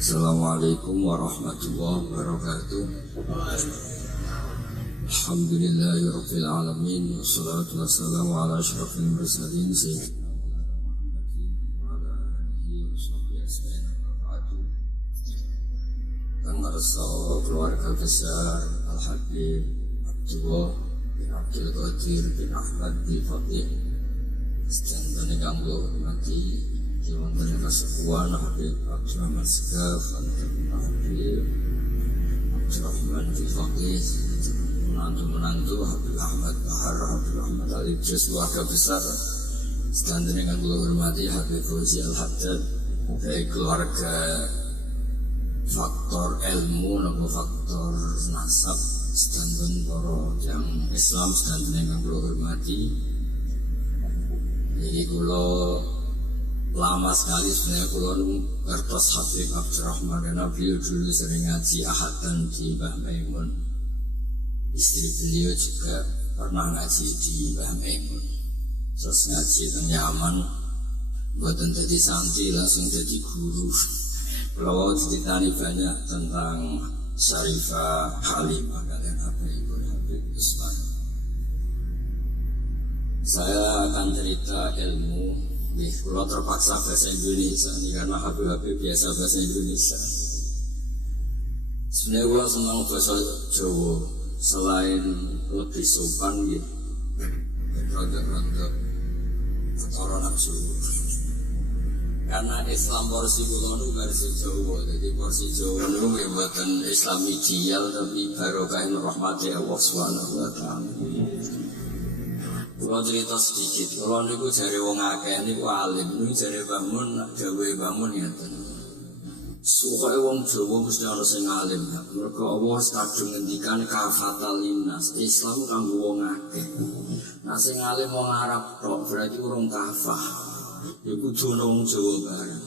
Assalamualaikum warahmatullahi wabarakatuh. Alhamdulillahirabbil alamin wassalatu wassalamu ala asyrofil mursalin sayyidina Muhammadin wa ala alihi washabbihi ajmain. Pemirsa keluarga besar Al-Habib Abdullah bin Abdul Qadir bin Ahmad bin Fatih sedang ingkang hormati wonten kasepuhan Habib Abdurrahman Segaf, Habib Abdurrahman bin Fatih, menantu Habib Ahmad Bahar, Habib Ahmad Ali Jus, keluarga besar sedang ingkang kula hormati Habib Fauzi Al-Haddad, baik keluarga faktor ilmu atau faktor nasab sedang para yang Islam sedang ingkang kula hormati. Jadi kula lama sekali sebenarnya kula ngertos Habib Abdurrahman karena beliau dulu sering ngaji ahadan di Mbah Maimun. Istri beliau juga pernah ngaji di Mbah Maimun. Terus ngaji teng Yaman, buatan jadi santri langsung jadi guru. Kalau ceritanya banyak tentang Syarifah Halimah kalian Habib Usman. Saya akan cerita ilmu. Kalau terpaksa bahasa Indonesia ini karena Habib biasa bahasa Indonesia. Sebenarnya kalau senang bahasa Jawa selain lebih sopan gitu, rontok-rontok ketara nafsu. Karena Islam porsi kula nu versi Jawa, jadi porsi Jawa nu buatan Islam ideal tapi barokah rahmati Allah Subhanahu wa taala. Kalau cerita sedikit, kalau niku jare wong akeh niku alim, niku jare bangun, dawe bangun ya ten. Suka wong Jawa mesti ana sing alim. Mergo Allah kadung ngendikan kafatal linnas, Islam kanggo wong akeh. Nah sing alim wong Arab tok berarti urung kafah. Iku kudu wong Jawa bareng.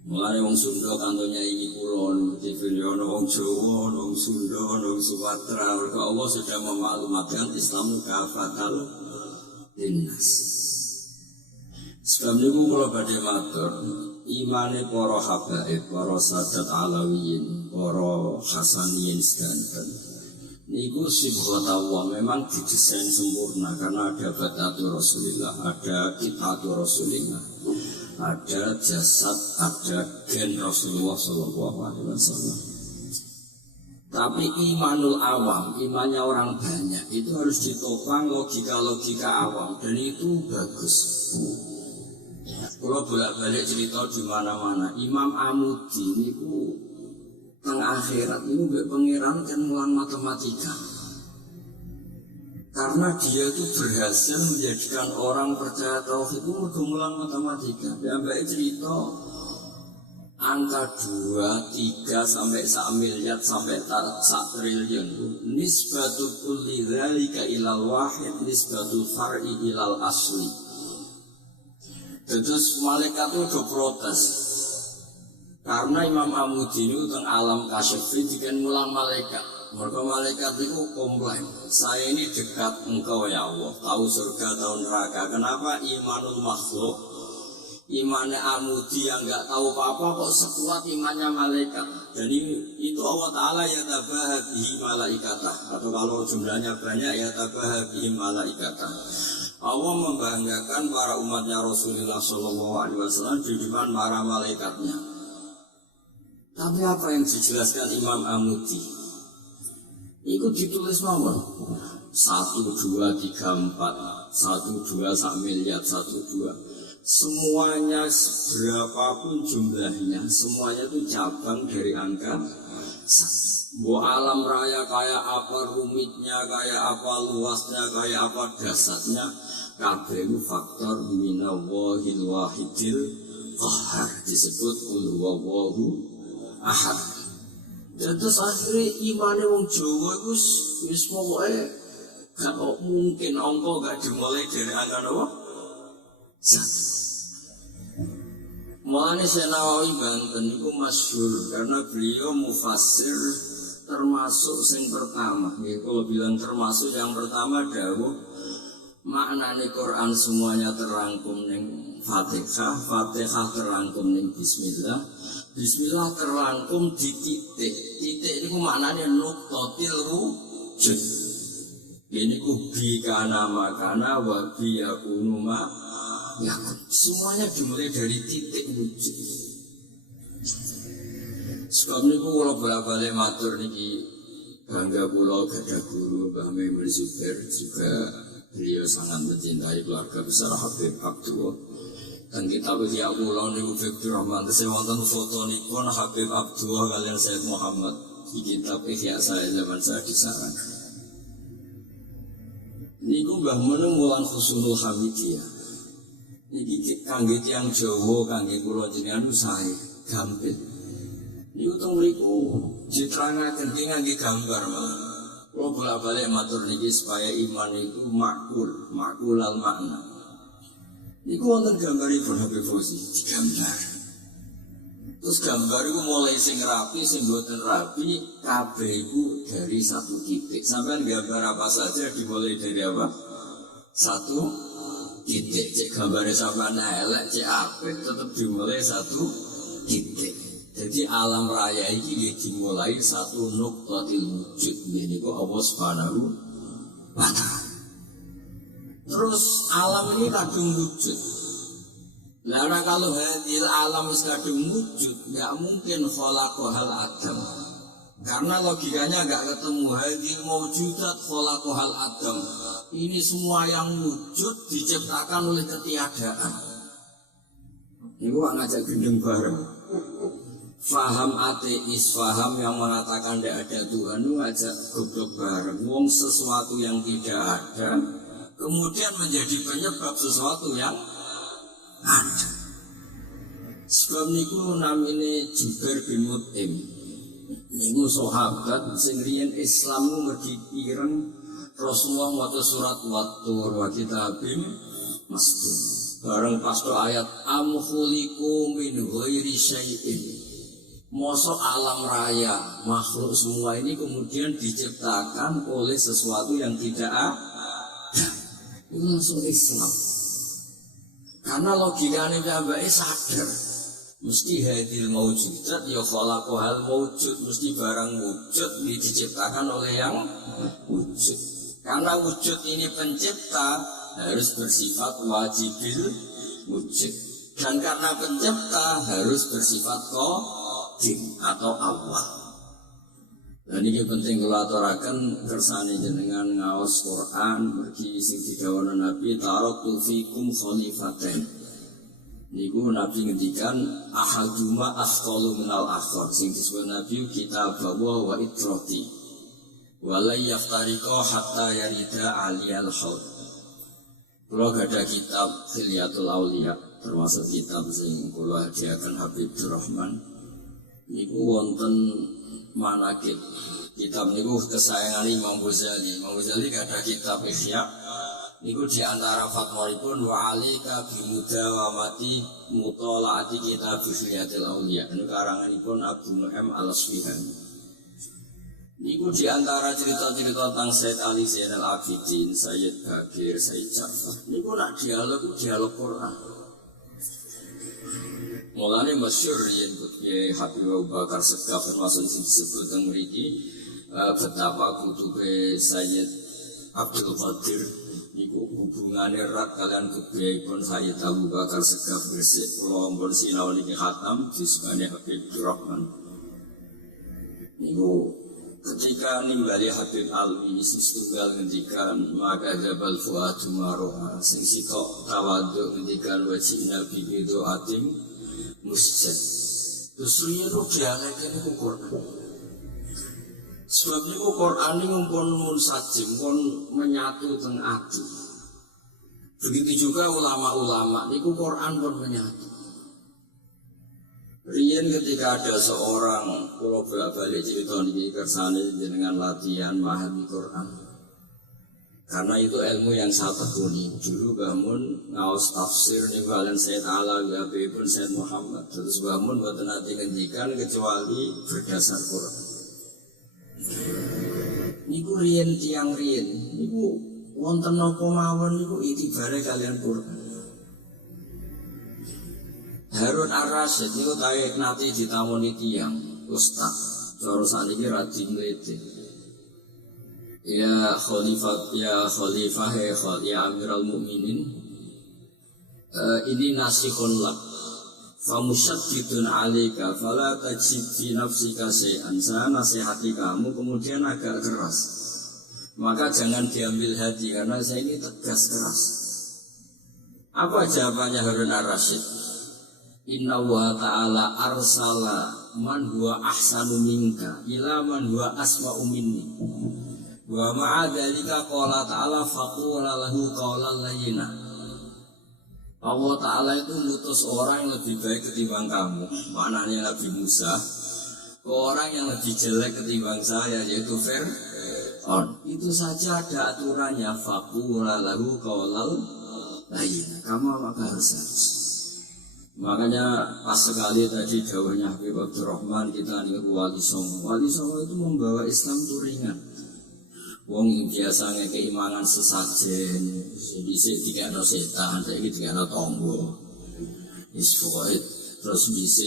Mulane wong Sunda kantonya iki kula di video wong Jawa, wong Sunda, wong Sumatera. Mergo Allah sudah memaklumatkan Islam kafatal linnas. Sebab niku kula badhe matur, imane para habaib, para sadat alawiyin, para hasaniyin sedanten. Niku sibghatullah memang didesain sempurna karena ada batatul Rasulillah, ada kitatul Rasulillah, ada jasad, ada gen Rasulullah Sallallahu Alaihi Wasallam. Tapi imanul awam, imannya orang banyak itu harus ditopang logika-logika awam dan itu bagus. Kalau bolak-balik cerita di mana-mana, Imam Amudi niku tengah akhirat ini pengiran kan mulang matematika. Karena dia itu berhasil menjadikan orang percaya tauhid itu mulang matematika. Dia ambil cerita angka 2, 3 sampai 1 miliar sampai 1 triliun. Nisbatul kulli dzalika ilal wahid nisbatul far'i ilal asli. Terus malaikat itu protes. Karena Imam Amudi itu teng alam kasyifi dikan mulang malaikat. Mereka malaikat itu komplain, saya ini dekat engkau ya Allah, tahu surga, tahu neraka. Kenapa imanul makhluk, imannya Amudi yang nggak tahu apa-apa kok sekuat imannya malaikat? Jadi itu Allah Ta'ala ya tabahabihi malaikatah. Atau kalau jumlahnya banyak ya tabahabihi malaikatah. Allah membanggakan para umatnya Rasulullah SAW di depan para malaikatnya. Tapi apa yang dijelaskan Imam Amudi? Itu ditulis mawon 1, 2, 3, 4 1, 2, 1 miliar 1, 2 semuanya berapapun jumlahnya semuanya itu cabang dari angka 1. Alam raya kayak apa rumitnya, kayak apa luasnya, kayak apa dasarnya, kabeh itu faktor minallahil wahidil qahhar, disebut qul huwallahu ahad. Dan terus akhirnya imannya wong Jawa itu wis pokoknya gak mungkin angka gak dimulai dari angka apa? 1. Mulanya Syekh Nawawi Banten itu masyhur karena beliau mufassir termasuk yang pertama. Kalau bilang termasuk yang pertama dawuh maknane Quran semuanya terangkum ning Fatihah, Fatihah terangkum ning Bismillah, Bismillah terangkum di titik. Titik ini maknanya nuqtatil wujud. Ini ku bi kana makana wa bi yakunu ma yakun. Semuanya dimulai dari titik wujud. Sebab niku kula bolak-balik matur niki bangga kula gadah guru Mbah Memon Zubair, juga beliau sangat mencintai keluarga besar Habib Abdullah. Dan kitab Ihya kula niku Fikri Rahman tesih wonten foto nipun Habib Abdullah kalian Sayyid Muhammad di kitab Ihya saya zaman saya di Sarang. Niku Mbah Memon mulang Husnul Hamidiyah. Niki kangge tiyang Jawa kangge kula jenengan sae gampil. Niku teng mriku diterangaken ki ngangge gambar malah. Kula bolak-balik matur niki supaya iman itu makul al makna. Niku wonten gambaripun Habib Fauzi digambar. Terus gambar itu mulai sing rapi, sing boten rapi, kabeh iku dari satu titik. Sampeyan gambar apa saja dimulai dari apa? Satu titik. Cek gambarnya sampeyan elek, cek apik tetap dimulai satu titik. Jadi alam raya ini dimulai satu nuqtatil wujud. Ini kok Allah Subhanahu wa ta'ala. Terus alam ini kadung wujud. Nah kalau hadil alam kadung wujud, nggak mungkin khalaqahal adam. Karena logikanya nggak ketemu hadil mawjudat khalaqahal adam. Ini semua yang wujud diciptakan oleh ketiadaan. Ini gua ngajak gendeng bareng. Faham ateis, faham yang mengatakan tidak ada Tuhan itu ngajak goblok bareng. Wong sesuatu yang tidak ada kemudian menjadi penyebab sesuatu yang ada. Sebab niku namine Jubair bin Mut'im. Niku sahabat sing riyen Islam mergi pireng Rasulullah maca surat Wat-Tur wa kitabim mastur. Bareng pas ayat am khuliqu min ghairi syai'in. Mosok alam raya, makhluk semua ini kemudian diciptakan oleh sesuatu yang tidak ada. Itu langsung Islam. Karena logikanya Mbak sadar, mesti hadil mawjudat ya khalaqahal mawjud, mesti barang wujud diciptakan oleh yang wujud. Karena wujud ini pencipta harus bersifat wajibil wujud. Dan karena pencipta harus bersifat atau Allah. Dan ini penting kalau aturakan kersane jenengan ngaos Quran mergi sing didhawuhna Nabi taraktu fikum khalifatain. Niku Nabi ngendikan ahaduma afqalu minal akhar. Sing disebut Nabi kitab wa itrati. Wala yaftariqa hatta yarida aliyal haud. Kalau ada kitab Khilyatul Auliya termasuk kitab sing kula hadiahkan Habib Rahman. Niku wonten manakib. Kitab niku kesayangan Imam Ghazali. Imam Ghazali ada kitab Ihya. Niku diantara fatwahipun wa alika bimudawamati mutalaati kitab Khilyatul Auliya. Niku karanganipun Abdul Nu'aim Al-Asfihani. Niku diantara cerita-cerita tentang Said Ali Zainal Abidin, Sayyid Bakir, Sayyid Ja'far. Niku nak dialog Quran. Mulanya masyhur yang Habib Abu Bakar Segaf termasuk yang disebut yang memiliki betapa kutube Sayyid Abdul Qadir niku hubungannya erat kalian kebaikan Sayyid Abu Bakar Segaf bersih lombon sinau niki khatam di sebenarnya Habib Rahman niku ketika nimbali Habib Alwi setunggal ngendikan maka jabal fuadu maroha sing sitok tawaduk ngendikan wajib nabi itu atim musjid. Terus liru dialek ini Quran. Sebab itu Quran ini ngumpul munsajim, pun menyatu tengah hati. Begitu juga ulama-ulama, niku Quran pun menyatu. Rian ketika ada seorang pulau balik cerita di kersane dengan latihan memahami Quran. Karena itu ilmu yang saya tekuni. Dulu bangun ngaos tafsir nih kalian Sayyid Alawi Habibun Sayyid Muhammad. Terus bangun buat nanti ngendikan kecuali berdasar Quran. Niku riyen tiang riyen. Niku wonten napa mawon niku itibare kalian Quran. Harun Ar-Rasyid itu kayak nanti ditamoni tiang ustaz cara saniki radi mlete. Ya khalifah ya Amirul Mukminin, ini nasikhun lak famusyaddidun alaika fala tajid fi nafsika syai'an. Saya nasihati kamu kemudian agak keras, maka jangan diambil hati karena saya ini tegas keras. Apa jawabannya Harun Ar-Rasyid? Inna wa ta'ala arsala man huwa ahsanu minka ila man huwa asma'u minni wa ma'adhalika qala ta'ala faqula lahu qawlan layyina. Allah Ta'ala itu ngutus orang yang lebih baik ketimbang kamu, maknanya Nabi Musa, ke orang yang lebih jelek ketimbang saya, yaitu Fir'aun. Itu saja ada aturannya, faqula lahu qawlan layyina. Kamu maka harus. Makanya pas sekali tadi dawahnya Habib Abdurrahman kita ingat Wali Songo. Wali Songo itu membawa Islam itu ringan. Wong yang biasanya keimanan sesajen, bisa dikena setan, saya dikena tonggo, isfoid, terus bisa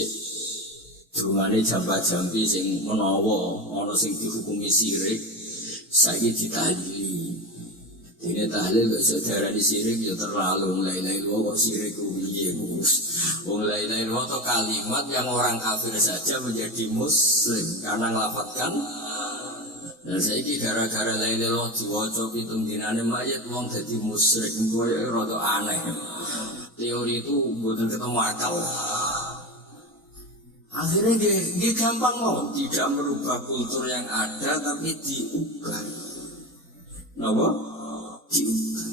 durungane jambi sing menawa, ono sing dihukumi sirik, saya ditahlili. Ini tahlil gak saudara di sirik ya terlalu mulai kok sirik kuwi wong lain atau kalimat yang orang kafir saja menjadi muslim karena ngelafatkan. Dan saya ini gara-gara lain diwaca pitung dinane mayat wong jadi musyrik itu ya rada aneh. Teori itu bukan ketemu akal. Akhirnya dia gampang mau tidak merubah kultur yang ada tapi diubah. Napa? Diubah.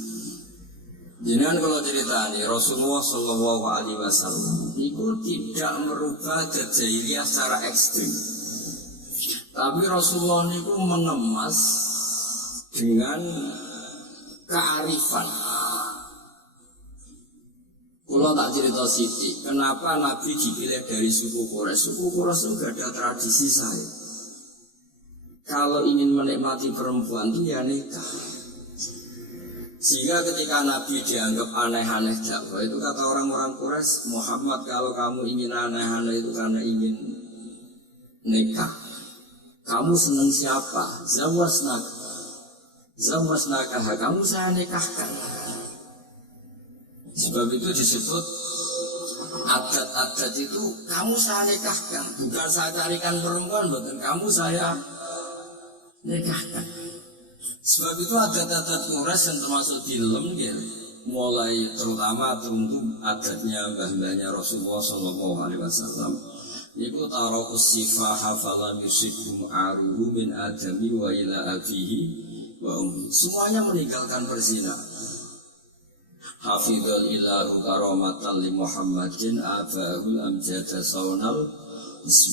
Jangan kalau ceritanya Rasulullah Shallallahu Alaihi Wasallam itu tidak merubah jahiliyah secara ekstrim, tapi Rasulullah itu mengemas dengan kearifan. Kalau tak cerita Siti, kenapa Nabi dipilih dari suku Quraisy? Suku Quraisy itu gak ada tradisi saya. Kalau ingin menikmati perempuan itu ya nikah. Sehingga ketika Nabi dianggap aneh-aneh dakwah itu kata orang-orang Quraisy, Muhammad kalau kamu ingin aneh-aneh itu karena ingin nikah. Kamu senang siapa? Zawasnaka, kamu saya nikahkan. Sebab itu disebut adat-adat itu kamu saya nikahkan, bukan saya carikan perempuan, bukan kamu saya nikahkan. Sebab itu adat-adat Quraisy yang termasuk di ya, mulai terutama untuk adatnya mbah-mbahnya Rasulullah Shallallahu Alaihi Wasallam. Iku tarokus sifah hafalan yusikum aruhu min adami wa ila abihi wa ummi. Semuanya meninggalkan perzinahan. Hafidhul ilahu karamatan li Muhammadin abahul amjada saunal ismi.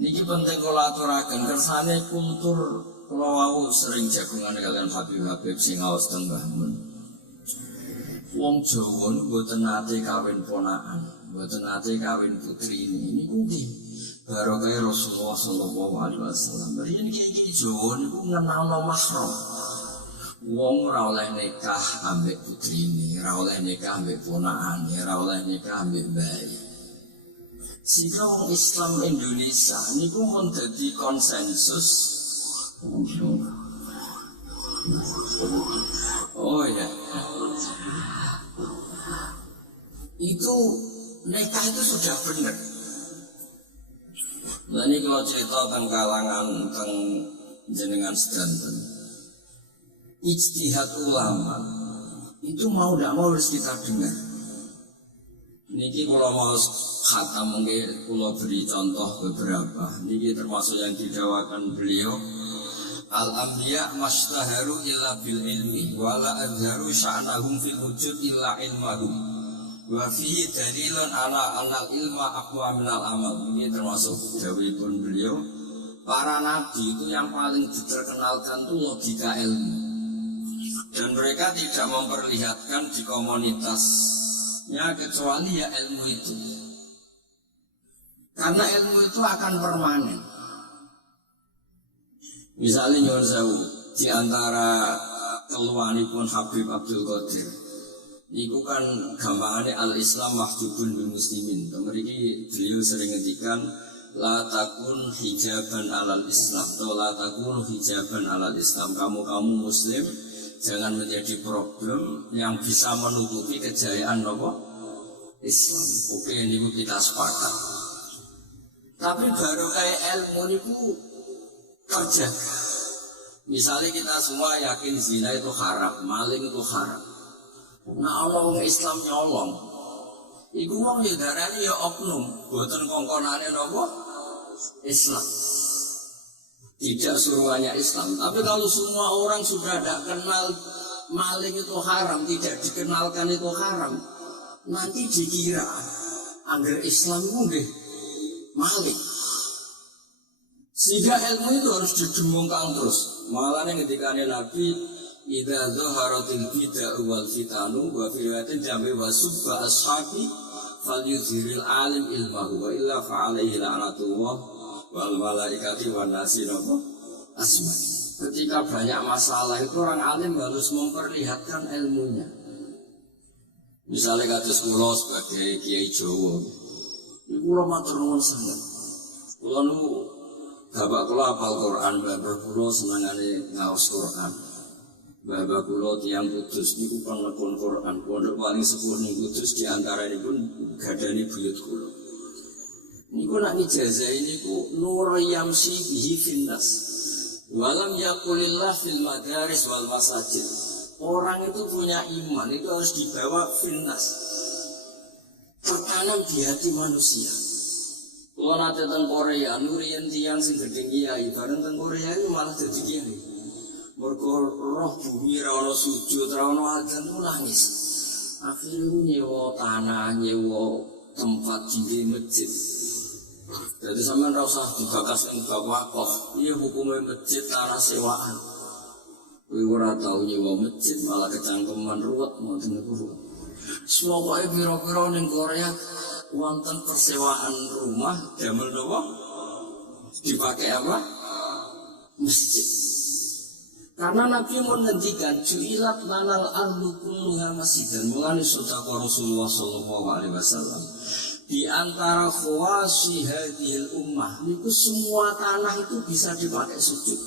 Niki penting kalau aturakan kersane kultur. Kalau aku sering jagungan kalian Habib-Habib sing awas teng bangun. Wong Jawa niku mboten nate kawin ponakan, mboten nate kawin putri ini kuwi. Barokah Rasulullah Shallallahu Alaihi Wasallam. Riyen iki Jawa niku ngenalno mahram. Wong ora oleh nikah ambek putrine, ora oleh nikah ambek ponakane, ora oleh nikah ambek bayi. Sehingga wong Islam Indonesia niku mun dadi konsensus. Oh ya, itu nikah itu sudah benar. Nah ini kalau cerita tentang kalangan tentang jenengan sedanten, ijtihad ulama itu mau tidak mau harus kita dengar. Niki kalau mau khatam mungkin kalau beri contoh beberapa. Niki termasuk yang didawakan beliau. Al-anbiya mastaharu illa bil ilmi wala azharu sya'nahum fil wujud illa ilmahum wa fihi dalilun ala anal ilma aqwa minal amal. Ini termasuk dawuhipun beliau, para nabi itu yang paling diterkenalkan itu logika ilmu, dan mereka tidak memperlihatkan di komunitasnya kecuali ya ilmu itu, karena ilmu itu akan permanen. Misalnya nyuwun sewu di antara keluhanipun Habib Abdul Qadir Iku kan gampangannya al-Islam mahjubun bil muslimin. Kemudian beliau sering ngendikan la takun hijaban alal Islam atau la takun hijaban alal Islam. Kamu muslim jangan menjadi problem yang bisa menutupi kejayaan apa? Islam. Oke, ini kita sepakat. Tapi baru kayak ilmu itu kerja. Misalnya kita semua yakin zina itu haram, maling itu haram. Nah Allah Islam nyolong, iku wong ya darani ya oknum, boten kongkonane napa Islam. Tidak suruhannya Islam. Tapi kalau semua orang sudah tidak kenal maling itu haram, tidak dikenalkan itu haram, nanti dikira angger Islam itu nggih maling. Sehingga ilmu itu harus didemungkan terus. Malah ketika Nabi idza zaharatil bid'ah wal fitanu wa fi riwayatin jambi wa subba ashabi falyuzhiril alim ilmahu wa illa fa alaihi la'natullah wal malaikati wan nasi asma. Ketika banyak masalah itu orang alim harus memperlihatkan ilmunya. Misalnya kados kula sebagai kiai Jawa, niku kula matur nuwun sanget. Kula niku bapak kula hafal Quran, bapak kula senengane ngaos Quran. Bapak kula tiyang Kudus niku penglekon Quran, pondok paling sepuh ning Kudus di antara niku gadani buyut kula. Niku nak ijazah niku nur yamsi bihi finnas. Walam yaqulillah fil madaris wal masajid. Orang itu punya iman itu harus dibawa finnas. Tertanam di hati manusia. Kalau nanti teng Korea, nurian tiang sing gedeng kiai, bareng teng Korea itu malah jadi kiai. Mergo roh bumi ra ono sujud, ra ono adzan nangis. Akhirnya nyewa tanah, nyewa tempat di masjid. Jadi sampean ra usah dibakas ing bab wakaf. Iya hukumnya masjid tanah sewaan. Kowe ora tau nyewa masjid malah kecangkeman ruwet ngoten niku. Semoga pira-pira ning Korea wonten persewaan rumah damel napa? Dipakai apa? Masjid. Karena Nabi menghentikan ju'ilat lanal ardu kulluha masjidan. Mulane sedekah Rasulullah sallallahu alaihi wasallam. Di antara khawasi hadhil ummah niku semua tanah itu bisa dipakai sujud.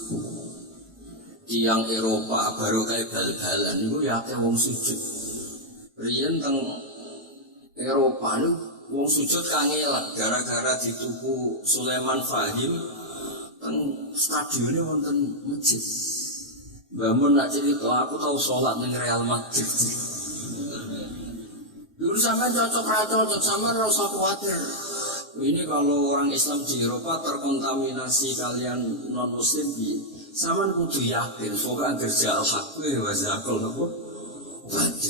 Tiang Eropa baru kayak bal-balan niku ya akeh wong sujud. Riyen teng Eropa niku wong sujud kangelan gara-gara dituku Sulaiman Fahim teng stadionnya wonten masjid. Bangun nak cerita, aku tahu sholat dengan Real Madrid. Dulu sampai cocok sama rasa khawatir. Ini kalau orang Islam di Eropa terkontaminasi kalian non Muslim di, sama kudu yakin. Soalnya kerja al-haq wazakul apa?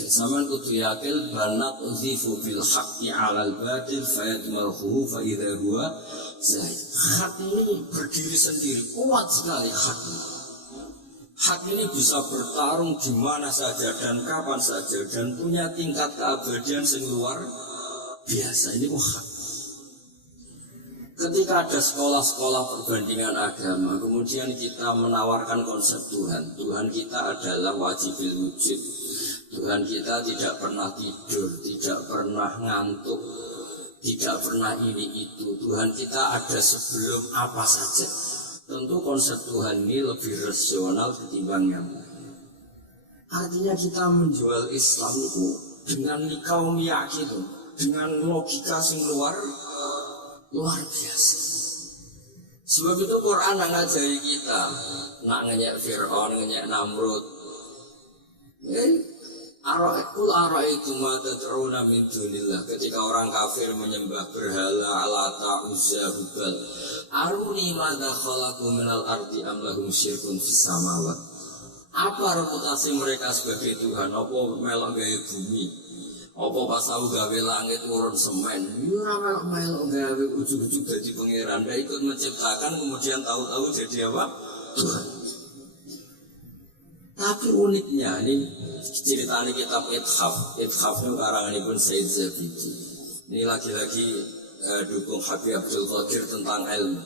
Sama kudu yakin banat uzifu bil haqqi alal batil fayadmalhu faidha huwa zahid. Hak ini berdiri sendiri, kuat sekali hak ini. Hak ini bisa bertarung di mana saja dan kapan saja dan punya tingkat keabadian yang luar biasa. Ini hak. Ketika ada sekolah-sekolah perbandingan agama, kemudian kita menawarkan konsep Tuhan. Tuhan kita adalah wajibil wujud. Tuhan kita tidak pernah tidur, tidak pernah ngantuk, tidak pernah ini itu. Tuhan kita ada sebelum apa saja. Tentu konsep Tuhan ini lebih rasional ketimbang yang lain. Artinya kita menjual Islam itu dengan kaum yakin, dengan logika sing luar biasa. Sebab itu Quran ngajari kita nak ngenyek Fir'aun, ngenyek Namrud. Ara itu mata teruna min dunillah. Ketika orang kafir menyembah berhala, Lata, Uzza, Hubal. Aruni mada khalaqu minal ardi am lahum syirkun fis samawat. Apa reputasi mereka sebagai Tuhan? Apa melok gawe bumi? Apa pas aku gawe langit urun semen? Ora melok gawe ujug-ujug dadi pangeran. Dia ikut menciptakan kemudian tahu-tahu jadi apa? Tuhan. Tapi uniknya ini ceritanya kitab Ithaf itu karangan pun Said Zabidi. Ini lagi-lagi dukung Habib Abdul Qadir tentang ilmu.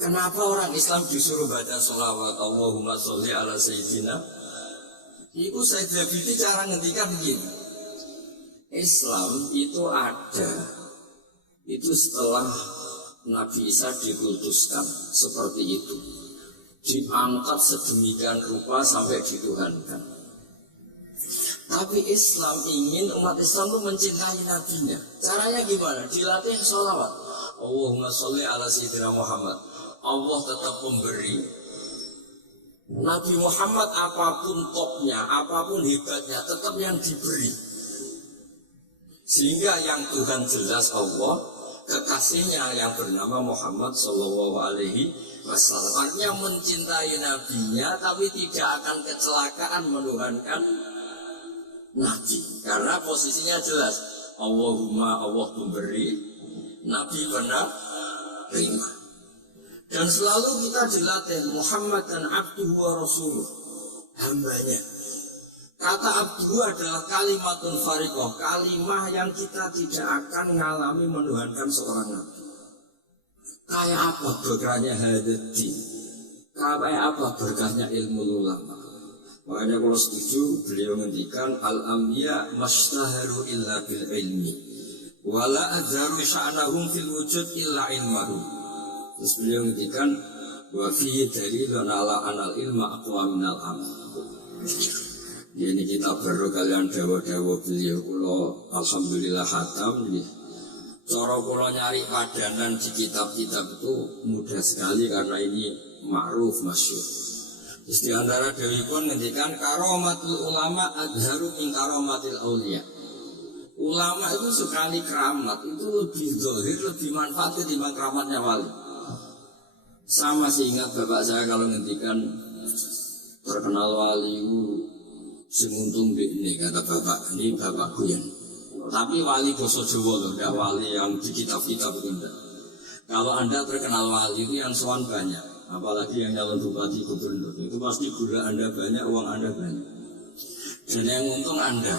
Kenapa orang Islam disuruh baca sholawat Allahumma sholli ala Sayyidina? Itu Said Zabidi cara ngendikan begini. Islam itu ada, itu setelah Nabi Isa dikutuskan seperti itu, diangkat sedemikian rupa sampai dituhankan. Tapi Islam ingin umat Islam itu mencintai nabinya. Caranya gimana? Dilatih sholawat. Allahumma sholli ala sayyidina Muhammad. Allah tetap pemberi. Nabi Muhammad apapun topnya, apapun hebatnya, tetap yang diberi. Sehingga yang Tuhan jelas Allah, kekasihnya yang bernama Muhammad Sallallahu Alaihi Wasallam. Artinya mencintai nabinya, tapi tidak akan kecelakaan menuhankan nabi. Karena posisinya jelas. Allahumma, Allah pemberi, nabi benar terima. Dan selalu kita dilatih Muhammad dan abduhu wa rasuluh, hambanya. Kata abduhu adalah kalimatun fariqah, kalimah yang kita tidak akan mengalami menuhankan seorang nabi. Kayak apa berkahnya hadati, kayak apa berkahnya ilmu ulama. Makanya kalau setuju beliau ngendikan al-anbiya mastaharu illa bil ilmi wala adharu sya'nahum fil wujud illa ilmahum. Terus beliau ngendikan wa fihi dalilun ala anal ilma aqwa minal amal. Ini kita baru kalian dawa-dawa beliau kula alhamdulillah khatam nggih. Cara kula nyari padanan di kitab-kitab itu mudah sekali karena ini ma'ruf masyhur. Terus di antara dawuhipun ngendikan karomatul ulama adharu min karomatil auliya. Ulama itu sekali keramat itu lebih zahir, lebih manfaat ketimbang keramatnya wali. Sama sih ingat bapak saya kalau ngendikan terkenal wali itu semuntung ini kata bapak, ini bapak Guyan. Tapi wali Boso Jawa loh, tidak wali yang di kitab-kitab itu enggak. Kalau anda terkenal wali itu yang sowan banyak, apalagi yang calon bupati gubernur, itu pasti gula anda banyak, uang anda banyak. Dan yang untung anda.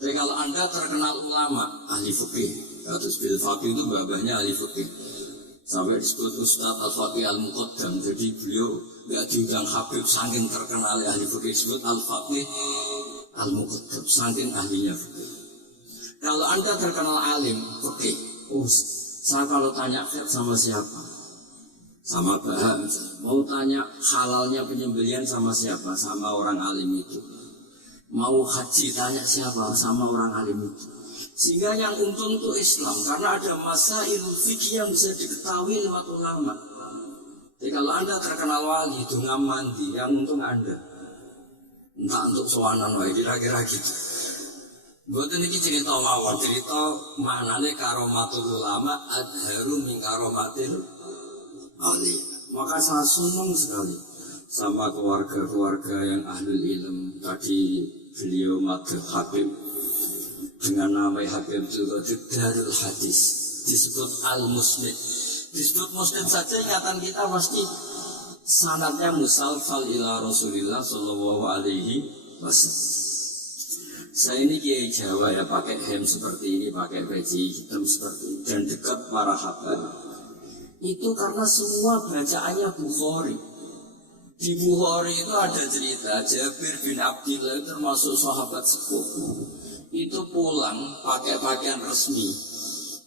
Tapi kalau anda terkenal ulama, ahli fikih, katus bil fakih itu babahnya ahli fikih. Sampai disebut Ustadz Al-Faqih Al-Muqaddam. Jadi beliau gak diundang Habib saking terkenal ahli fikih, disebut Al-Faqih Al-Muqaddam, saking ahlinya fikih. Kalau anda terkenal alim fikih, saya kalau tanya fiqh sama siapa? Sama Bahak misalnya. Mau tanya halalnya penyembelihan sama siapa? Sama orang alim itu. Mau haji tanya siapa? Sama orang alim itu. Sehingga yang untung itu Islam, karena ada masail fikih yang bisa diketahui lewat ulama. Jadi kalau anda terkenal wali, dunga mandi, yang untung anda. Entah untuk sowanan wae, kira-kira gitu. Buat ini cerita mawon, cerita maknanya karomatul ulama adharu min karomatil ahli. Maka saya senang sekali sama keluarga-keluarga yang ahlul ilm. Tadi beliau madhab Habib dengan nama Habib juga Darul Hadis, disebut Al-Musnid. Disebut Musnid saja ingatan kita pasti sanadnya musalsal ila Rasulillah Sallallahu Alaihi Wasallam. Saya ini kiai Jawa ya, pakai hem seperti ini, pakai peci hitam seperti ini, dan dekat para habaib. Itu karena semua bacaannya Bukhari. Di Bukhari itu ada cerita Jabir bin Abdillah termasuk sahabat sepuh. Itu pulang pakai pakaian resmi,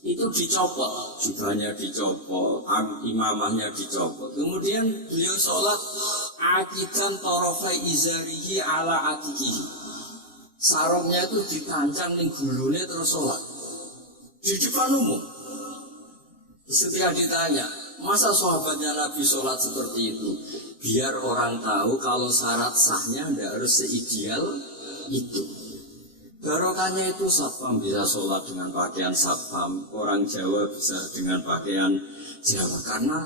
itu dicopot, jubahnya dicopot, imamahnya dicopot. Kemudian beliau sholat akidan torofai izarihi ala atikihi. Sarungnya itu ditancang ning gulune terus sholat di depan umum. Ketika ditanya, masa sahabatnya Nabi sholat seperti itu? Biar orang tahu kalau syarat sahnya tidak harus seideal itu. Barokahnya itu satpam bisa sholat dengan pakaian satpam, orang Jawa bisa dengan pakaian Jawa, karena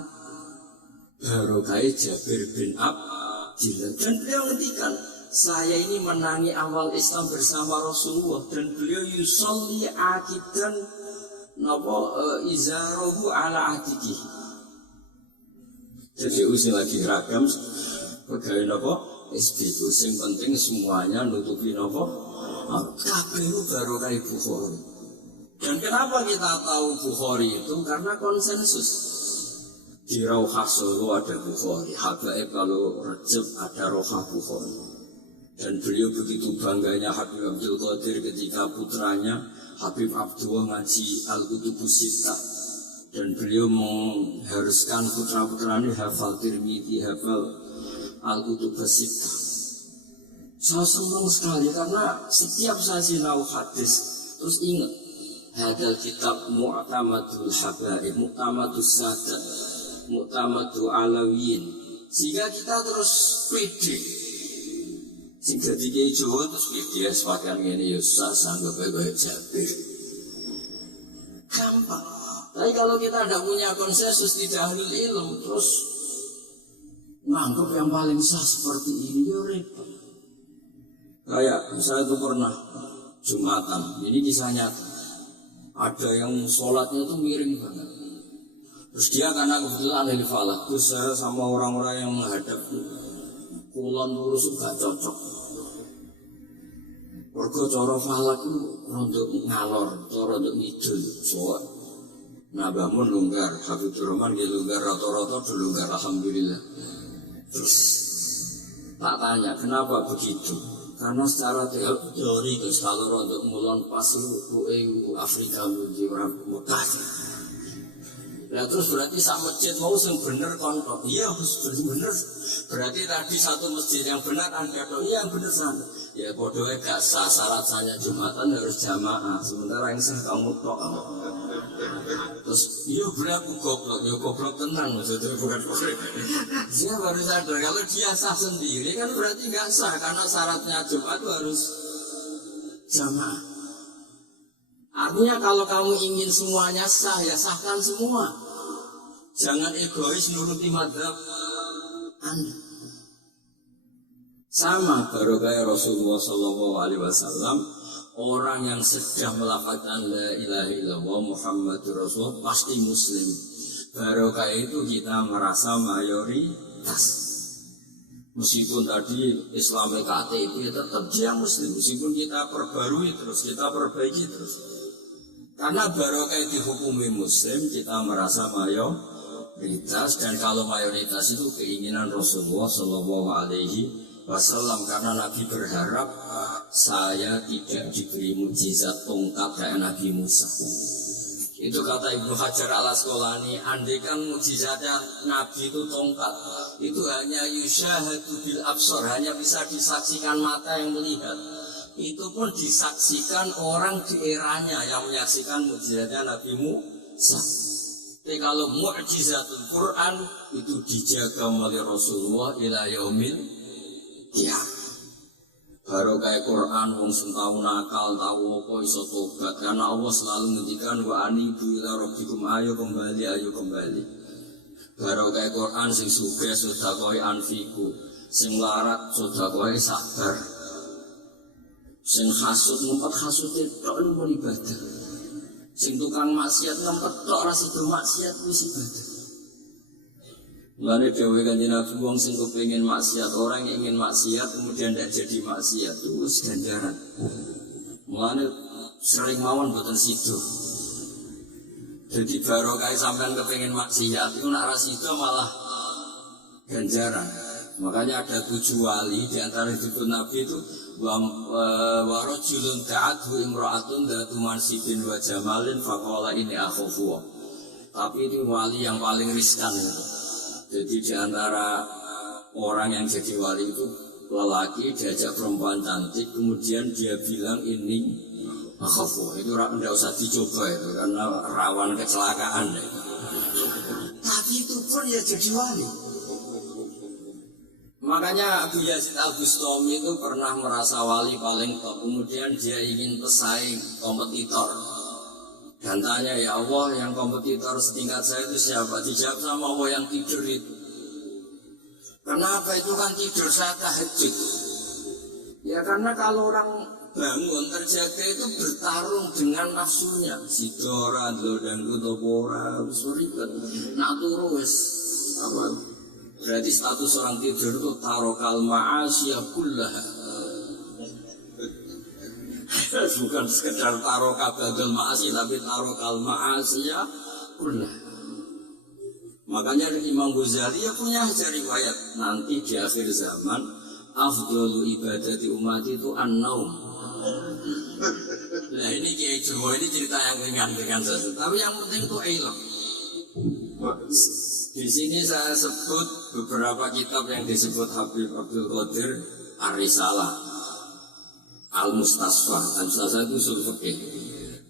barokahnya Jabir bin Abdillah. Dan beliau ngendikan, saya ini menangi awal Islam bersama Rasulullah, dan beliau yusolli akidan izarohu ala atiki. Jadi usia lagi ragam pegawai SBU, yang penting semuanya nutupi kabeh barokah Bukhari. Dan kenapa kita tahu Bukhari itu? Karena konsensus. Di Rauhah Solo ada Bukhari, Habaib kalau Rejab ada Rauhah Bukhari. Dan beliau begitu bangganya Habib Abdul Qadir ketika putranya Habib Abdullah ngaji Al-Qutubus Sittah. Dan beliau mengharuskan putra-putranya hafal Tirmidzi, hafal Al-Qutubus Sittah. Saya senang sekali karena setiap saya sinau hadis terus ingat hadal kitab Mu'tamadul Habaib, Mu'tamadus Sadat, Mu'tamadul Alawiyin, sehingga kita terus pede. Sehingga tiga Jawa terus pede sepakan ini ya sanggup baik-baik Jabir. Gampang. Tapi kalau kita tidak punya konsensus, tidak ahlul ilm, terus menganggap yang paling sah seperti ini, ya repot. Kayak saya itu pernah Jumatan, ini kisah nyata. Ada yang sholatnya itu miring banget. Terus dia karena kebetulan ahli falak, terus saya sama orang-orang yang menghadap kulon lurus gak cocok. Warga cara falak itu untuk ngalor, cara untuk ngidul, soal. Nah bangun longgar, Habibur Rahman dia longgar, rata-rata dulu longgar, alhamdulillah. Terus tak tanya kenapa begitu? Karena secara teori kalau untuk mulon pas itu Afrika menuju orang Mekah. Ya terus berarti sak masjid mau yang bener kontok. Iya bener. Berarti tadi satu masjid yang benar Anda tahu iya yang bener sana. Ya bodohnya gak sah, syarat sahnya Jumatan harus jamaah. Sementara yang sah kamu tok. Terus iya berlaku goblok, ya goblok tenang maksudnya bukan goblok. Dia baru sadar kalau dia sah sendiri kan berarti nggak sah karena syaratnya Jumat itu harus jamaah. Artinya kalau kamu ingin semuanya sah ya sahkan semua. Jangan egois nuruti mazhab Anda. Sama baru kayak Rasulullah SAW. Orang yang sedang melafazkan la ilaha illallah Muhammadur Rasulullah pasti muslim. Barokah itu kita merasa mayoritas. Meskipun tadi Islam KTP ya tetap dia muslim. Meskipun kita perbarui terus, kita perbaiki terus. Karena barokah dihukumi muslim, kita merasa mayoritas. Dan kalau mayoritas itu keinginan Rasulullah SAW. Karena Nabi berharap saya tidak diberi mujizat tongkat kayak Nabi Musa. Itu kata Ibnu Hajar al-Asqalani, andaikan mujizatnya Nabi itu tongkat, itu hanya yusyahadu bil absar, hanya bisa disaksikan mata yang melihat. Itu pun disaksikan orang di eranya yang menyaksikan mujizatnya Nabi Musa. Tapi kalau mu'jizatul Quran itu dijaga oleh Rasulullah ila yaumil qiyamah. Baru kayak Quran, wong sing tau nakal, tau apa iso tobat. Karena Allah selalu ngendikan wa anibu ila rabbikum, ayo kembali. Baru kayak Quran sing sugih sedekah anfiku, sing larat sedekah sabar. Sing hasud ngumpet hasude tok mun ibadah. Sing tukang maksiat ngumpet tok ora sido maksiat wis ibadah. Mulane dawuh Kanjeng Nabi wong sing kepengin maksiat, orang yang ingin maksiat kemudian tidak jadi maksiat itu ganjaran. Mulane sering mawon boten sido. Jadi barokah sampean kepengin maksiat itu nek ora sido malah ganjaran. Makanya ada 7 wali di antara itu Nabi itu wa rajulun ta'adhu imra'atun datu mansibin wa jamalin faqala ini akhafu. Tapi itu wali yang paling riskan itu. Jadi di antara orang yang jadi wali itu lelaki diajak perempuan cantik, kemudian dia bilang ini akhafu. Itu tidak usah dicoba itu karena rawan kecelakaan. Tapi itu pun ya jadi wali. Makanya Abu Yazid Al-Bustami itu pernah merasa wali paling top. Kemudian dia ingin pesaing kompetitor. Dan tanya, ya Allah yang kompetitor setingkat saya itu siapa? Dijawab sama Allah yang tidur itu. Kenapa itu kan tidur saya tahajud? Ya karena kalau orang bangun terjaga itu bertarung dengan nafsunya. Si Dora, dan Kutopora, suribet, naturu wes. Berarti status orang tidur itu tarokal ma'asiyah kullah. Bukan sekedar taroka badal ma'asi, tapi tarokal ma'asiyah kullah. Makanya Imam Ghazali ya punya riwayat nanti di akhir zaman afdalu ibadati umat itu an-naum. Nah ini Kiai Jawa ini cerita yang ringan saja, tapi yang penting itu ilmu. Di sini saya sebut beberapa kitab yang disebut Habib Abdul Qadir Ar-Risalah, Al-Mustasfa, Al-Mustasfa itu usul fikih,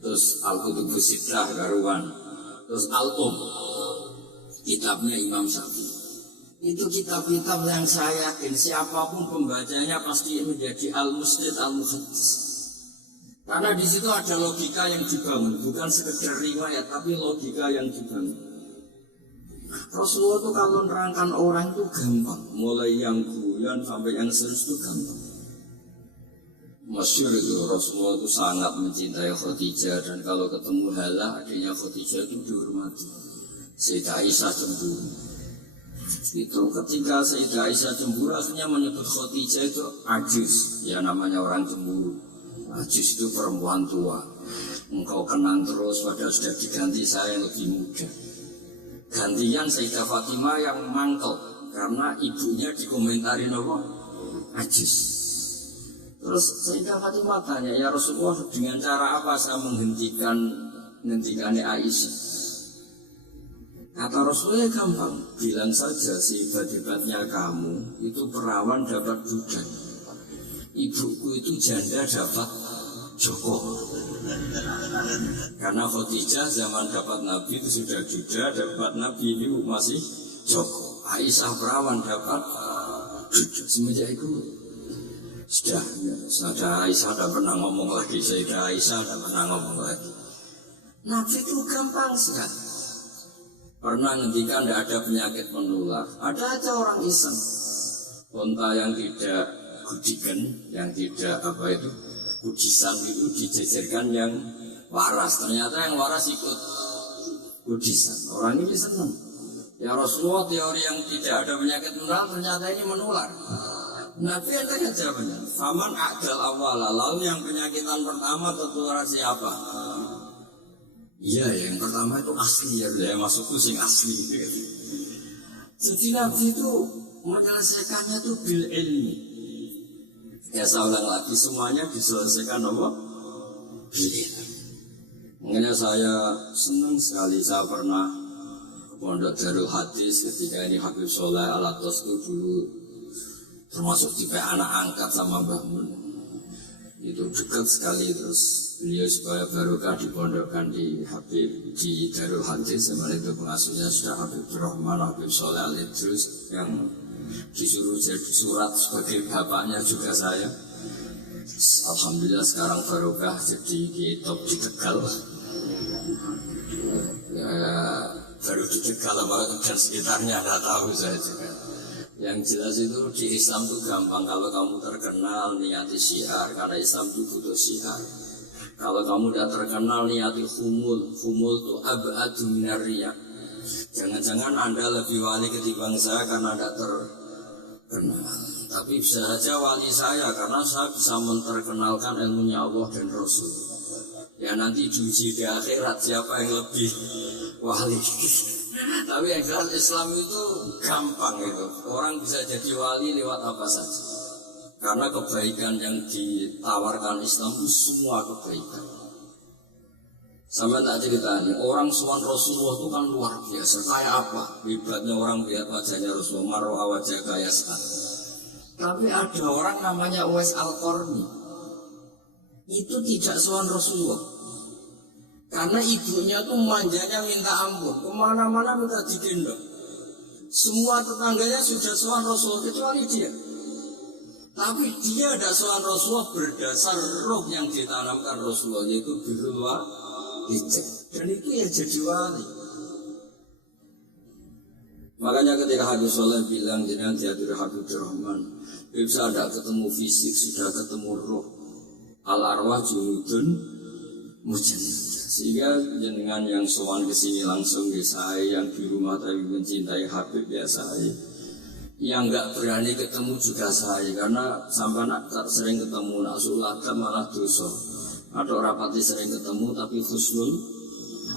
terus Al-Qutubus Sittah karuan, terus Al-Um, kitabnya Imam Syafi'i. Itu kitab-kitab yang saya yakin siapapun pembacanya pasti menjadi al-musnid al-muhaddis. Karena di situ ada logika yang dibangun, bukan sekedar riwayat, tapi logika yang dibangun. Rasulullah itu kalau nerangkan orang itu gampang, mulai yang guyon sampai yang serius itu gampang. Masyhur itu Rasulullah itu sangat mencintai Khadijah, dan kalau ketemu Hala adiknya Khadijah itu dihormati. Sayyidah Aisyah cemburu. Itu ketika Sayyidah Aisyah cemburu akhirnya menyebut Khadijah itu ajus, ya namanya orang cemburu. Ajus itu perempuan tua. Engkau kenang terus padahal sudah diganti saya yang lebih muda. Gantian Sayyidah Fatimah yang mangkel karena ibunya dikomentarin apa? Ajus. Terus Sayyidah Fatimah tanya, ya Rasulullah dengan cara apa saya menghentikannya Aisyah? Kata Rasulullah gampang, bilang saja sehebat-hebatnya kamu itu perawan dapat budak, ibuku itu janda dapat joko. Karena Khadijah zaman dapat Nabi itu sudah duda, dapat Nabi ini masih joko. Aisyah perawan dapat budak. Semenjak itu sudah Aisyah tidak pernah ngomong lagi, Sayyidah Aisyah tidak pernah ngomong lagi. Nabi itu gampang sekali. Pernah ngendikan tidak ada penyakit menular, ada aja orang iseng. Unta yang tidak gudikan, yang tidak kudisan itu dijejerkan yang waras. Ternyata yang waras ikut kudisan. Orang ini senang. Ya Rasulullah, teori yang tidak ada penyakit menular ternyata ini menular. Nabi yang tanya jawabannya, faman a'dal awala, lalu yang penyakitan pertama tertular siapa? Iya, yang pertama itu asli ya, yang masukku sing asli gitu. Jadi Nabi itu menyelesaikannya itu bil ilmi. Ya saya ulang lagi, semuanya diselesaikan apa? Bil ilmi. Makanya saya senang sekali, saya pernah pondok Darul Hadis ketika ini Habib Soleh Al-Atos itu dulu termasuk tipe anak angkat sama Mbah Mun. Itu dekat sekali, terus beliau supaya barokah dipondokkan di Habib di Darul Hadis. Zaman itu pengasuhnya sudah Habib Rahman, Habib Soleh Al-Idrus yang disuruh jadi surat sebagai bapaknya juga saya. Alhamdulillah sekarang barokah jadi kitab di Tegal. Ya, baru di Tegal dan sekitarnya tidak tahu saya juga. Yang jelas itu di Islam itu gampang, kalau kamu terkenal niati syiar, karena Islam itu butuh syiar. Kalau kamu tidak terkenal niati humul itu ab'adu minar riya. Jangan-jangan Anda lebih wali ketimbang saya karena tidak terkenal. Tapi bisa saja wali saya karena saya bisa menterkenalkan ilmunya Allah dan Rasul. Ya nanti diuji di akhirat siapa yang lebih wali. Tapi yang jelas Islam itu gampang itu. Orang bisa jadi wali lewat apa saja. Karena kebaikan yang ditawarkan Islam itu semua kebaikan. Sama tak cerita ini, orang suan Rasulullah itu kan luar biasa. Kayak apa? Hebatnya orang lihat wajahnya Rasulullah, marwah wajah kaya sekali. Tapi ada orang namanya Uwais Al-Qarni. Itu tidak suan Rasulullah. Karena ibunya tuh manjanya minta ampun, kemana-mana minta digendong. Semua tetangganya sudah soal Rasulullah kecuali dia. Tapi dia ada soal Rasulullah berdasar roh yang ditanamkan Rasulullah, yaitu birrul walidain. Dan itu ya jadi wali. Makanya ketika Habib Soleh bilang jenengan diatur Habib Rahman, bisa ada ketemu fisik, sudah ketemu roh. Al-arwah junudun mujannah. Sehingga jenengan yang sowan ke sini langsung ya saya, yang di rumah tapi mencintai Habib ya saya, yang nggak berani ketemu juga saya, karena sampai nak sering ketemu nak sulaka malah dosa. Ada rapati sering ketemu tapi husnul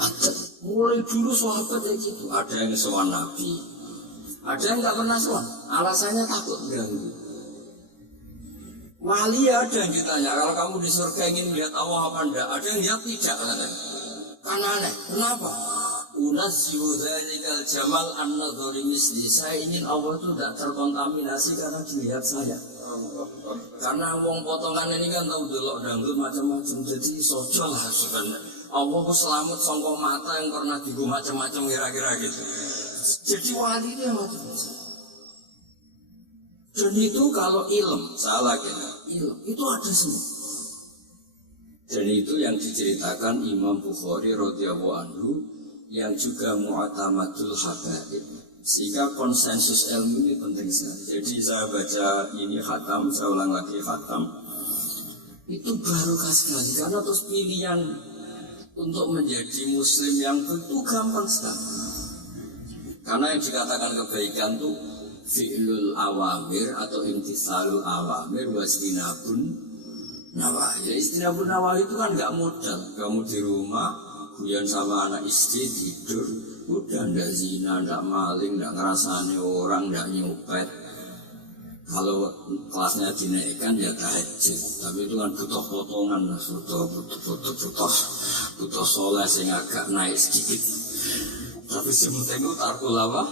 adab. Mulai dulu sahabat kayak gitu, ada yang sowan Nabi, ada yang nggak pernah sowan, alasannya takut ganggu. Wali ada yang ditanya, kalau kamu di surga ingin melihat Allah apa enggak? Ada yang lihat tidak katanya. Karena aneh, kenapa? Unazzihu dzalikal jamal an-nadhari misli. Saya ingin Allah itu tidak terkontaminasi karena dilihat saya. Karena wong potongan ini kan tahu delok dangdut macam-macam, jadi sojo lah sebenarnya. Allah selamat sangka mata yang pernah digo macam-macam kira-kira gitu. Jadi wali itu yang macam-macam. Dan itu kalau ilm, salah gitu, ilm itu ada semua. Dan itu yang diceritakan Imam Bukhari radhiyallahu anhu yang juga mu'tamadul habaib. Sehingga konsensus ilmu ini penting sekali. Jadi saya baca ini khatam, saya ulang lagi khatam. Itu barokah sekali karena terus pilihan untuk menjadi muslim yang itu gampang sekali. Karena yang dikatakan kebaikan itu fi'lul awamir atau imtisalul awamir wastinabun nawahi. Ya istinabun nawahi itu kan nggak modal. Kamu di rumah, guyon sama anak istri tidur, udah ndak zina, ndak maling, ndak ngerasani orang, ndak nyopet. Kalau kelasnya dinaikkan ya tahajud, tapi itu kan butuh potongan, butuh soleh sing agak naik sedikit. Tapi sementing itu tarkul apa?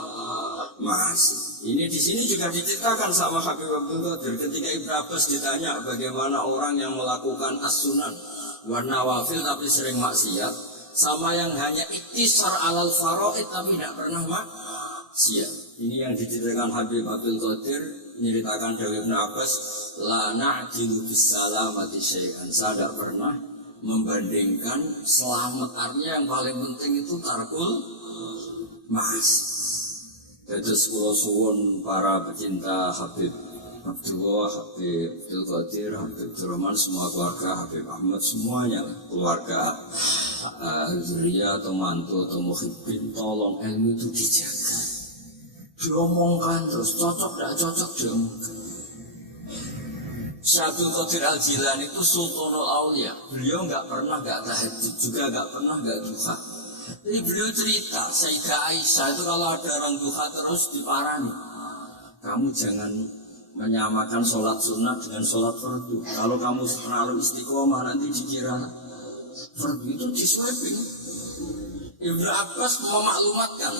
Masih. Ini di sini juga diceritakan sama Habib Abdul Qadir ketika Ibnu Abbas ditanya bagaimana orang yang melakukan as-sunan wa nawafil tapi sering maksiat, sama yang hanya iktisar alal faraid tapi tidak pernah maksiat. Ini yang diceritakan Habib Abdul Qadir menceritakan dari Ibnu Abbas, la na'dilu bisalamati syai'an. Saya tidak pernah membandingkan selamat, artinya yang paling penting itu tarkul mas. Terus kula suwun para pecinta Habib Abdullah, Habib Abdul Qadir, Habib Abdurrahman, semua keluarga Habib Ahmad, semuanya keluarga zuriya atau mantu atau muhibbin, tolong ilmu itu dijaga. Diomongkan terus, cocok tidak cocok diomongkan. Syekh Abdul Qadir Al-Jilani itu Sultanul Aulia. Beliau nggak pernah nggak tahajud, juga nggak pernah nggak duha. Jadi beliau cerita, Sayyidah Aisyah itu kalau ada orang duha terus diparani. Kamu jangan menyamakan sholat sunnah dengan sholat fardu. Kalau kamu terlalu istiqomah nanti dikira fardu, itu diswiping. Ibnu Abbas memaklumatkan,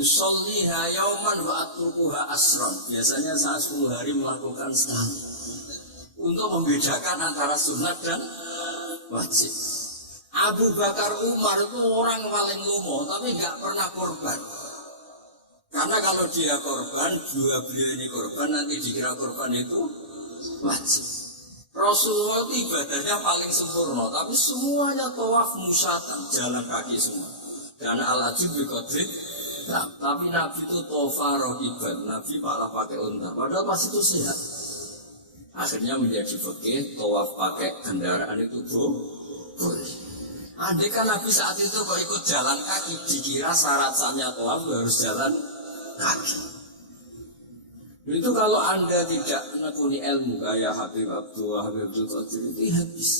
usolliha yauman wa atrukuha asron. Biasanya saya 10 hari melakukan sekali untuk membedakan antara sunnah dan wajib. Abu Bakar Umar itu orang paling lomo, tapi nggak pernah korban. Karena kalau dia korban, dua beliau ini korban, nanti dikira korban itu wajib. Rasulullah itu ibadahnya paling sempurna, tapi semuanya tawaf musyatan, jalan kaki semua. Dan al-ajib biqadri, nah, tapi Nabi itu tawaf rohiban, Nabi malah pakai unta, padahal pas itu sehat. Akhirnya menjadi fikih, tawaf pakai kendaraan itu boleh. Andai kan Nabi saat itu kok ikut jalan kaki, dikira syarat-syaratnya tawaf harus jalan kaki. Itu kalau Anda tidak menekuni ilmu kayak Habib Abdullah, Habib Abdul Qadir, itu habis.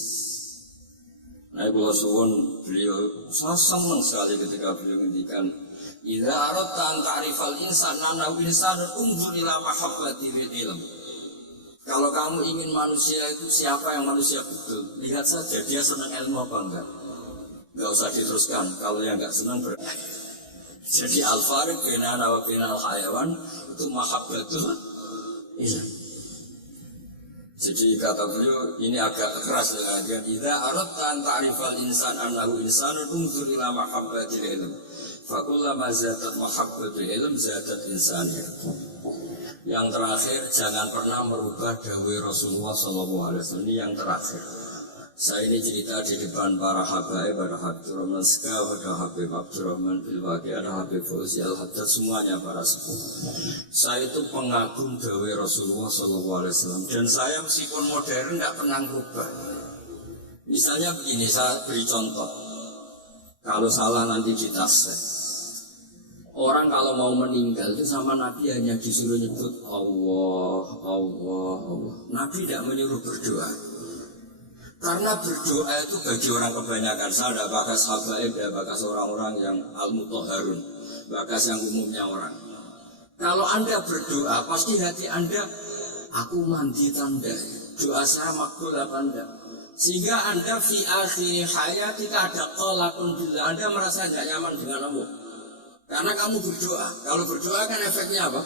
Nah, Ibu Suwon, beliau saya senang sekali ketika beliau menghentikan, idza aradta an ta'rifal insana nahu insanun unzur ila mahabbati fil ilm. Kalau kamu ingin manusia itu siapa yang manusia betul, lihat saja dia senang ilmu apa enggak. Enggak usah diteruskan, kalau yang enggak senang berarti. Jadi al-fariq bainana wa bainal hayawan itu mahabbatul ilm. Jadi kata beliau ini agak keras dengan idza aradta an ta'rifal insan annahu insanun unzur ila mahabbatil ilm. Fa kullama zadat mahabbatul ilm zadat insaniyah. Yang terakhir, jangan pernah merubah dawai Rasulullah SAW. Ini yang terakhir. Saya ini cerita di depan para habaib, ada Habib Rahman Sekau, ada Habib Abdurrahman Bilwaki, ada Habib Fauzi Al-Haddad, semuanya para sepuh. Saya itu pengagum dawai Rasulullah SAW. Dan saya meskipun modern tidak pernah berubah. Misalnya begini, saya beri contoh. Kalau salah nanti ditasbih. Orang kalau mau meninggal itu sama Nabi hanya disuruh nyebut Allah, Allah, Allah. Nabi tidak menyuruh berdoa. Karena berdoa itu bagi orang kebanyakan. Saya tidak bakas habaib, tidak bakas orang-orang yang al-mutahharun, bakas yang umumnya orang. Kalau Anda berdoa, pasti hati Anda, aku mandi tanda. doa saya makbul apa enggak. Sehingga Anda fi akhir hayat kita ada qalaqun billah, Anda merasa enggak nyaman dengan Allah. Karena kamu berdoa. Kalau berdoa kan efeknya apa?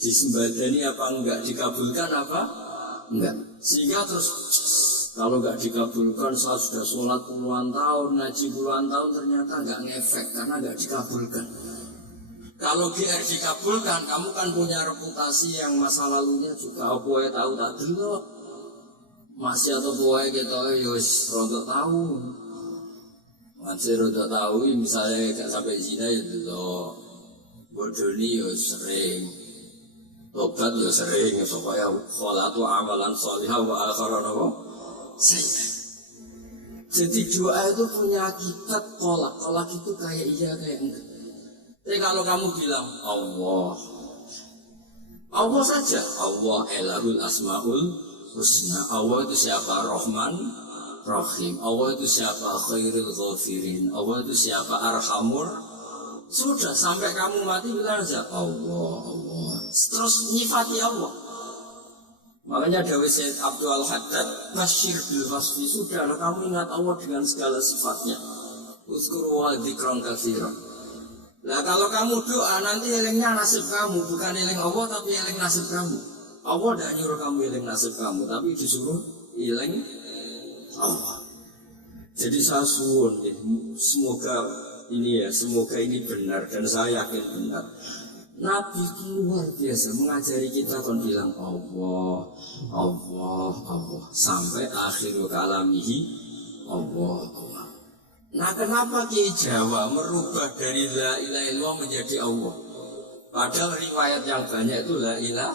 Disembadani apa enggak, dikabulkan apa? Enggak. Sehingga terus kalau enggak dikabulkan, saya sudah sholat puluhan tahun, ngaji puluhan tahun, ternyata enggak ngefek karena enggak dikabulkan. Kalau GR dikabulkan, kamu kan punya reputasi yang masa lalunya juga apa ya tahu tak dulu. Masih atau boy gitu, yos rontok tahu. Masih rontok tahu, misalnya enggak sampai zina ya dulu. Bodoni ya sering. Tobat ya sering, supaya kholatu amalan sholihah wa akharan apa? Saya. Jadi doa itu punya akibat kolak. Kolak itu kayak iya kayak enggak. Tapi kalau kamu bilang Allah saja, Allah elahul asmaul husna. Allah itu siapa? Rahman, Rahim. Allah itu siapa? Khairul ghafirin. Allah itu siapa? Arhamur. Sudah sampai kamu mati bilang aja Allah. Terus nyifati Allah. Makanya Dawei Sayyid Abdul Haddad Bashir bil wasfi, sudah kamu ingat Allah dengan segala sifatnya. Uzkuru wa dzikran katsiran. Nah kalau kamu doa nanti elingnya nasib kamu, bukan eling Allah tapi eling nasib kamu. Allah tidak nyuruh kamu eling nasib kamu, tapi disuruh eling Allah. Jadi saya suwun semoga ini benar dan saya yakin benar. Nabi itu luar biasa mengajari kita kan bilang Allah sampai akhir kalamihi Allah. Nah kenapa Kiai Jawa merubah dari la ilaha illallah menjadi Allah? Padahal riwayat yang banyak itu la ilaha.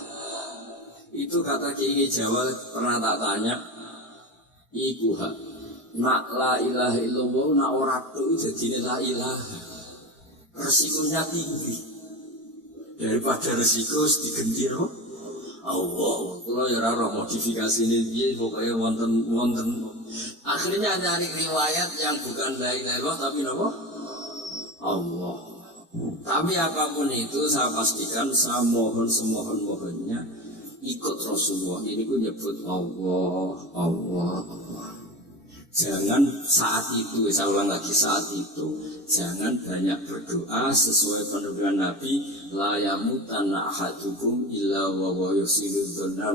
Itu kata Kiai Jawa pernah tak tanya, iku hak nak la ilaha illallah nak ora tu jadi la ilaha. Resikonya tinggi. Daripada resiko digentir Allah. Kalau ya rara modifikasi ini dia pokoknya wonten. Akhirnya dari riwayat yang bukan la ilaha illallah tapi apa? Allah. Tapi apapun itu saya pastikan saya mohon semohon-mohonnya ikut Rasulullah. Ini pun nyebut Allah. Jangan saat itu, saya ulang lagi saat itu, jangan banyak berdoa sesuai penurunan Nabi. La yamutanna ahadukum illa wa huwa yuhsinu dzanna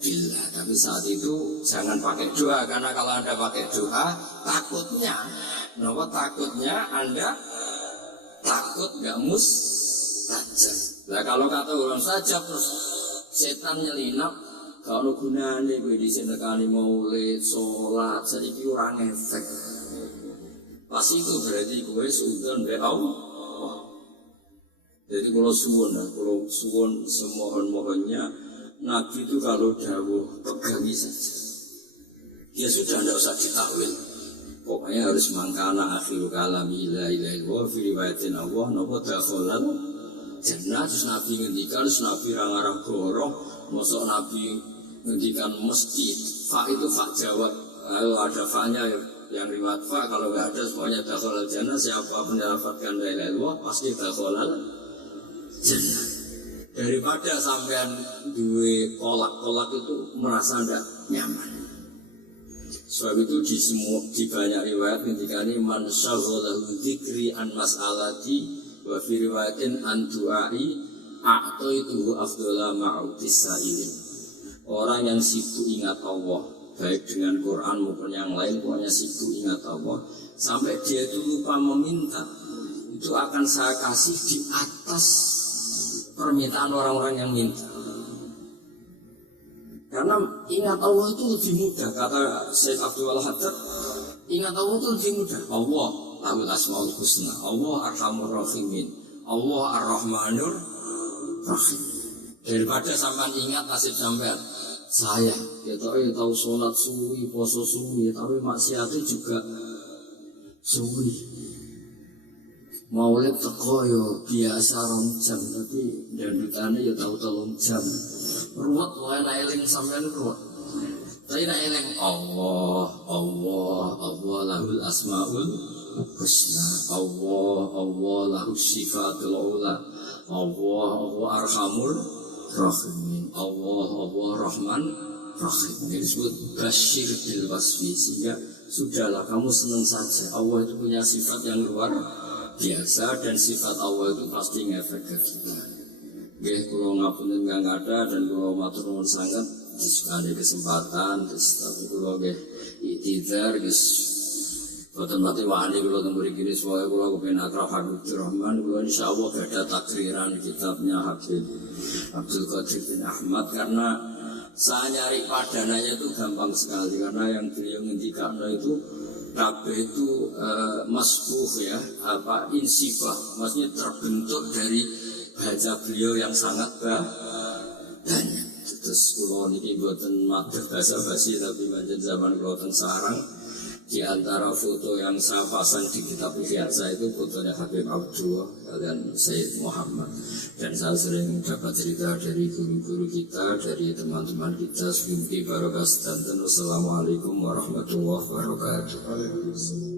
billah. Tapi saat itu jangan pakai doa, karena kalau Anda pakai doa takutnya Anda takut gak mustajab. Nah kalau kata orang saja terus setan nyelinap, kalau gunanya gue di sini kali maulid, sholat, sedikit orang efek. Pas itu berarti gue sudah Allah. Jadi kalau suwon semohon-mohonnya Nabi itu kalau dawuh pegangi saja. Dia sudah tidak usah ditakwil. Pokoknya harus mangkana akhiru kalami la ilaha illallah fi riwayatin Allah napa dakhalal jannah. Terus Nabi ngendikan, terus Nabi rangarang gorong, mosok Nabi ngendikan mesti fa itu fa jawab. Kalau ada fa-nya yang riwayat fa, kalau enggak ada semuanya dakhalal jannah. Siapa pun yang lafadzkan la ilaha illallah pasti dakhalal jannah. Daripada sampean duwe kolak-kolak itu merasa tidak nyaman. Sebab itu di banyak riwayat ketika ini man syaghalahu dzikri an mas'alati wa fi riwayatin an du'ai a'taitu afdhala ma'utis sa'ilin. Orang yang sibuk ingat Allah, baik dengan Quran maupun yang lain, pokoknya sibuk ingat Allah sampai dia itu lupa meminta, itu akan saya kasih di atas permintaan orang-orang yang minta. Karena ingat Allah itu lebih mudah. Kata Syekh Abdul Haddad, ingat Allah itu lebih mudah. Allah lahul asmaul husna, Allah arhamur rahimin, Allah ar-rahmanur rahim. Daripada sampean ingat nasib sampean, saya tahu sholat suwi, poso suwi, tapi maksiatnya juga suwi. Maulid teko yo biasa 2 jam, tapi dandutannya yo tahu 3 jam. Ruwet wae nek eling sampean ruwet. Tapi nek eling Allah lahul asmaul husna, Allah lahus sifatul ula, Allah arhamur rahimin, Allah rahman rahim. Ini disebut basyir bil wasfi, sehingga sudahlah kamu senang saja. Allah itu punya sifat yang luar biasa, dan sifat Allah itu pasti ngefek ke kita. Nggih, kula ngapunten kang ada dan kula matur nuwun sanget disukani kesempatan, tapi kula nggih iktidar guys. Boten mati wani kula teng mriki iki supaya kula kepen akrab Habibur Rahman, kula insyaallah ada takriran kitabnya Habib Abdul Qadir bin Ahmad, karena saya nyari padananya itu gampang sekali, karena yang beliau ngendikan itu kabeh itu masbuh ya, insibah, maksudnya terbentuk dari baca beliau yang sangat banyak. Terus kula niki boten madhep basa-basi, tapi manjen zaman kula teng sarang, di antara foto yang saya pasang di kitab Ihya saya itu fotonya Habib Abdullah dan Sayyid Muhammad. Dan saya sering dapat cerita dari guru-guru kita, dari teman-teman kita. Semoga barokah sedanten. Wassalamualaikum warahmatullahi wabarakatuh.